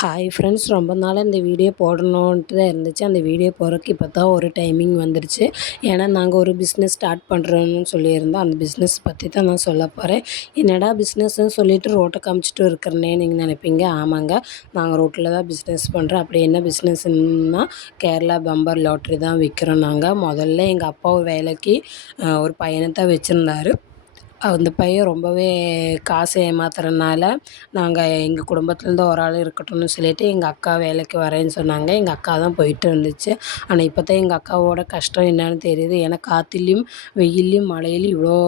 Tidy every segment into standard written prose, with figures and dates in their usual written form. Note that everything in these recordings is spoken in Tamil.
ஹாய் ஃப்ரெண்ட்ஸ், ரொம்ப நாளாக இந்த வீடியோ போடணுன்ட்டு தான் இருந்துச்சு. அந்த வீடியோ போடுறதுக்கு இப்போ தான் ஒரு டைமிங் வந்துருச்சு. ஏன்னா நாங்கள் ஒரு பிஸ்னஸ் ஸ்டார்ட் பண்ணுறோன்னு சொல்லியிருந்தோம். அந்த பிஸ்னஸ் பற்றி தான் நான் சொல்ல போகிறேன். என்னடா பிஸ்னஸ்ன்னு சொல்லிட்டு ரோட்டை காமிச்சிட்டு இருக்கிறனே நீங்கள் நினைப்பீங்க. ஆமாங்க, நாங்கள் ரோட்டில் தான் பிஸ்னஸ் பண்ணுறோம். அப்படி என்ன பிஸ்னஸ்ன்னா கேரளா பம்பர் லாட்ரி தான் விற்கிறோம். நாங்கள் முதல்ல எங்கள் அப்பா வேலைக்கு ஒரு பையனை தான் வச்சுருந்தாரு. அந்த பையன் ரொம்பவே காசு ஏமாத்துறதுனால நாங்கள் எங்கள் குடும்பத்துலேருந்து ஒரு ஆள் இருக்கட்டும்னு சொல்லிட்டு எங்கள் அக்கா வேலைக்கு வரேன்னு சொன்னாங்க. எங்கள் அக்கா தான் போயிட்டு இருந்துச்சு. ஆனால் இப்போ தான் எங்கள் அக்காவோட கஷ்டம் என்னன்னு தெரியுது. ஏன்னா காற்றுலையும் வெயில்லையும் மழையிலையும் இவ்வளோ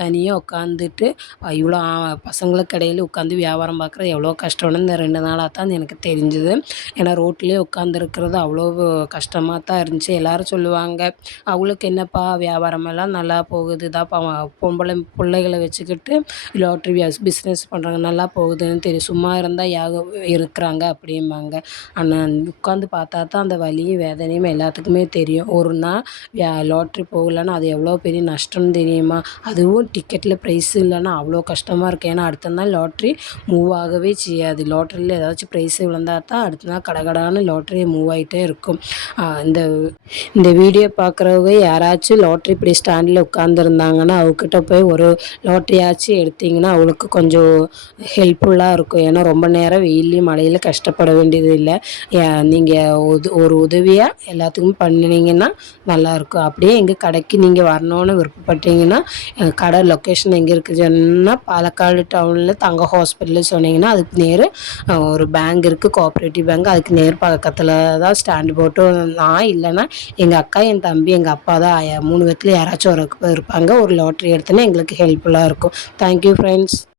தனியாக உட்காந்துட்டு இவ்வளோ பசங்களுக்கு இடையில உட்காந்து வியாபாரம் பார்க்குறது எவ்வளோ கஷ்டம்னு இந்த 2 நாளாக தான் எனக்கு தெரிஞ்சுது. ஏன்னா ரோட்லேயே உட்காந்துருக்கிறது அவ்வளோ கஷ்டமாக தான் இருந்துச்சு. எல்லோரும் சொல்லுவாங்க, அவளுக்கு என்னப்பா வியாபாரமெல்லாம் நல்லா போகுதுதான், பொம்பளை பிள்ளைகளை வச்சுக்கிட்டு லாட்ரி பிஸ்னஸ் பண்ணுறாங்க, நல்லா போகுதுன்னு தெரியும், சும்மா இருந்தால் இருக்கிறாங்க அப்படிம்பாங்க. ஆனால் உட்காந்து பார்த்தா தான் அந்த வலியும் வேதனையும் எல்லாத்துக்குமே தெரியும். ஒரு நாள் லாட்ரி போகலன்னா அது எவ்வளோ பெரிய நஷ்டம்னு தெரியுமா? அதுவும் டிக்கெட்டில் ப்ரைஸ் இல்லைன்னா அவ்வளோ கஷ்டமாக இருக்கும். ஏன்னா அடுத்த நாள் லாட்ரி மூவ் ஆகவே செய்யாது. லாட்ரியில் ஏதாச்சும் ப்ரைஸ் விழுந்தால் தான் அடுத்த நாள் கடகடான்னு லாட்ரி மூவ் ஆகிட்டே இருக்கும். இந்த இந்த வீடியோ பார்க்குறவங்க யாராச்சும் லாட்ரி இப்படி ஸ்டாண்டில் உட்காந்துருந்தாங்கன்னா அவங்கக்கிட்ட போய் ஒரு லாட்ரியாச்சும் எடுத்திங்கன்னா அவளுக்கு கொஞ்சம் ஹெல்ப்ஃபுல்லாக இருக்கும். ஏன்னா ரொம்ப நேரம் வெயில்லையும் மழையில் கஷ்டப்பட வேண்டியது இல்லை. நீங்கள் ஒரு உதவியாக எல்லாத்துக்கும் பண்ணினீங்கன்னா நல்லாயிருக்கும். அப்படியே எங்கள் கடைக்கு நீங்கள் வரணுன்னு விருப்பப்பட்டீங்கன்னா கடை லொக்கேஷன் எங்கே இருக்குதுன்னா பாலக்காடு டவுனில் தங்க ஹாஸ்பிட்டல் சொன்னீங்கன்னா அதுக்கு நேர் ஒரு பேங்க் இருக்குது, கோஆப்ரேட்டிவ் பேங்க். அதுக்கு நேர் பக்கத்தில் தான் ஸ்டாண்டு போட்டு நான் இல்லைன்னா எங்கள் அக்கா, என் தம்பி, எங்கள் அப்பா தான் 3 பேத்துல யாராச்சும் ஒரு இருப்பாங்க. ஒரு லாட்ரி எடுத்தோன்னா எங்களுக்கு ஹெல்ப்ஃபுல்லாக இருக்கும். Thank you friends.